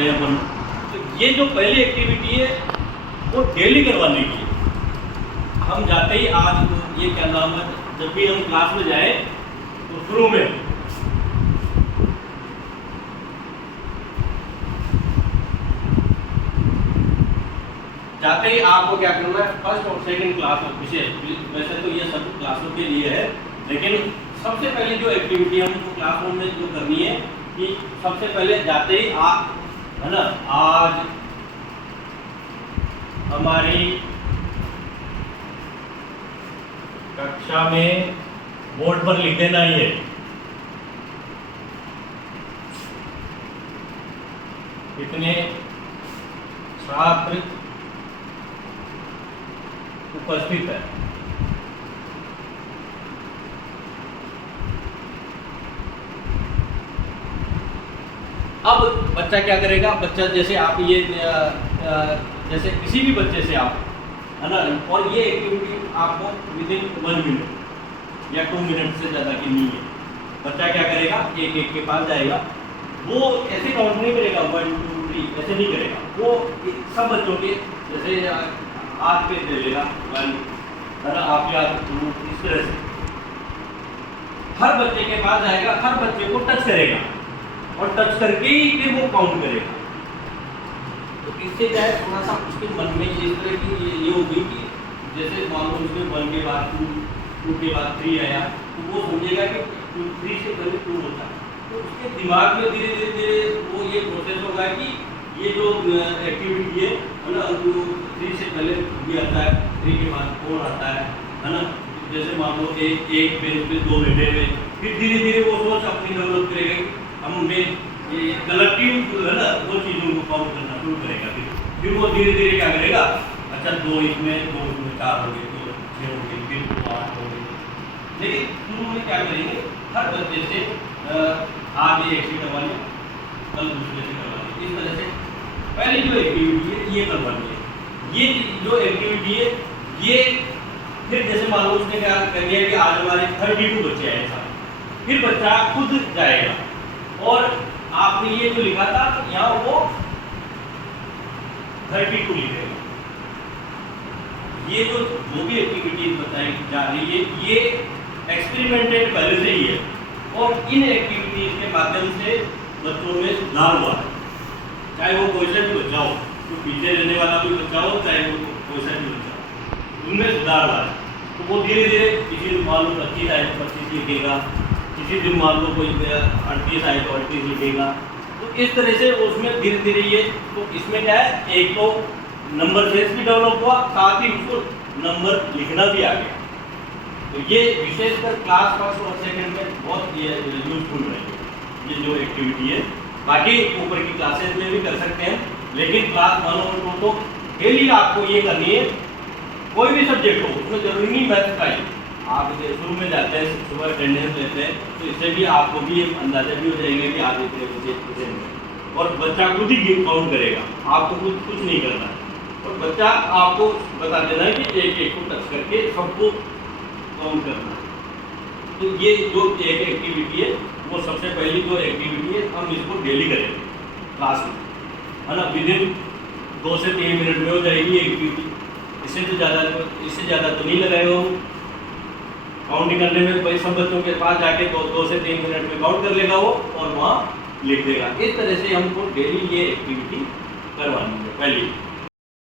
रहे हैं अपन। तो ये जो पहली एक्टिविटी है वो डेली करवाने की है। हम जाते ही आज ये क्या नाम है, जब भी हम क्लास में जाए तो शुरू में जाते ही आपको क्या करना है, फर्स्ट और सेकंड क्लास में विशेष, वैसे तो ये सब क्लासों के लिए है, लेकिन सबसे पहले जो एक्टिविटी हमको क्लासरूम में जो करनी है कि सबसे पहले जाते ही आप है ना, आज हमारी कक्षा में बोर्ड पर लिख देना ही है कितने छात्र उपस्थित है। अब बच्चा क्या करेगा, बच्चा जैसे आप ये जैसे किसी भी बच्चे से आप है ना, और ये एक्टिविटी आपको विदिन 1 मिनट या 2 मिनट से ज़्यादा की नहीं है। बच्चा क्या करेगा, एक एक के पास जाएगा, वो ऐसे काउंट नहीं करेगा 1 2 3 ऐसे नहीं करेगा, वो सब बच्चों के जैसे हाथ पे दे लेगा 1 है ना, आप याद इस तरह से हर बच्चे के पास जाएगा, हर बच्चे को टच करेगा और टच करके ही फिर वो काउंट करेगा। तो इससे क्या है, थोड़ा सा उसके मन में इस तरह की ये होगी कि जैसे मान लो उसमें 1 के बाद 2 2 के बाद 3 आया, तो वो समझेगा कि 3 से पहले 2 होता है। तो उसके दिमाग में धीरे धीरे धीरे वो ये प्रोसेस होगा कि ये जो एक्टिविटी है ना, 3 से पहले भी आता है, 3 के बाद 4 आता है ना। जैसे मान लो एक बेंच पे 2 बैठे हुए, फिर धीरे धीरे वो सोच अपनी डेवलप करेगा, हम ये कलेक्टिव है ना, वो चीज़ों को काउंट करना शुरू करेगा। फिर वो धीरे धीरे क्या करेगा, अच्छा 2 इसमें 2 इसमें 4 हो गए, 2 6 हो गए, फिर 8 हो गए। लेकिन शुरू में क्या करेंगे, हर बच्चे से आज ये एक से करवानी, कल दूसरे से करवानी, इस तरह से पहली जो एक्टिविटी है ये करवानी है। ये जो एक्टिविटी है ये फिर जैसे मान लो उसने क्या कर दिया कि आज हमारे 32 बच्चे आए साथ, फिर बच्चा खुद जाएगा और आपने ये जो लिखा था यहाँ वो 32 लिखेगा। ये जो भी एक्टिविटीज बताई जा रही है ये एक्सपेरिमेंटेड पहले से ही है, और इन एक्टिविटीज के माध्यम से बच्चों में सुधार हुआ है। चाहे वो कोई सा भी बच्चा हो, तो पीछे रहने वाला भी बच्चा हो, चाहे वो कोई सा भी बच्चा हो, उनमें सुधार हुआ है। तो वो धीरे धीरे किसी दिन मान लो 25 आए तो 25 लिखेगा, किसी दिन मान लो कोई 38 आए तो 38 लिखेगा। तो इस तरह से उसमें धीरे धीरे ये, तो इसमें क्या है, एक तो नंबर सेंस भी डेवलप हुआ, साथ ही उसको नंबर लिखना भी आ गया। तो ये विशेषकर क्लास फर्स्ट और सेकंड में बहुत यूजफुल रहेगी ये जो एक्टिविटी है। बाकी ऊपर की क्लासेस में भी कर सकते हैं, लेकिन क्लास 1 और 2 तो डेली आपको ये करनी है। कोई भी सब्जेक्ट हो, उसमें जरूरी नहीं मैथ का ही, आप शुरू में जाते हैं सुबह अटेंडेंस लेते हैं, तो इससे भी आपको भी अंदाजा भी हो जाएगा कि आप इतने बच्चे, और बच्चा खुद ही काउंट करेगा, आपको कुछ नहीं करना है, और बच्चा आपको बता देना है कि एक एक को टच करके सबको काउंट करना है। तो ये जो एक एक्टिविटी है वो सबसे पहली जो एक्टिविटी है हम इसको डेली करेंगे क्लास में, है ना। विदिन 2 से 3 मिनट में हो जाएगी एक्टिविटी, इससे ज़्यादा तो नहीं लगाएगा वो। काउंटिंग करने में भाई सब बच्चों के पास जाके 2 से 3 मिनट में काउंट कर लेगा वो और वहाँ लिख देगा। इस तरह से हमको डेली ये एक्टिविटी करवानी है पहली।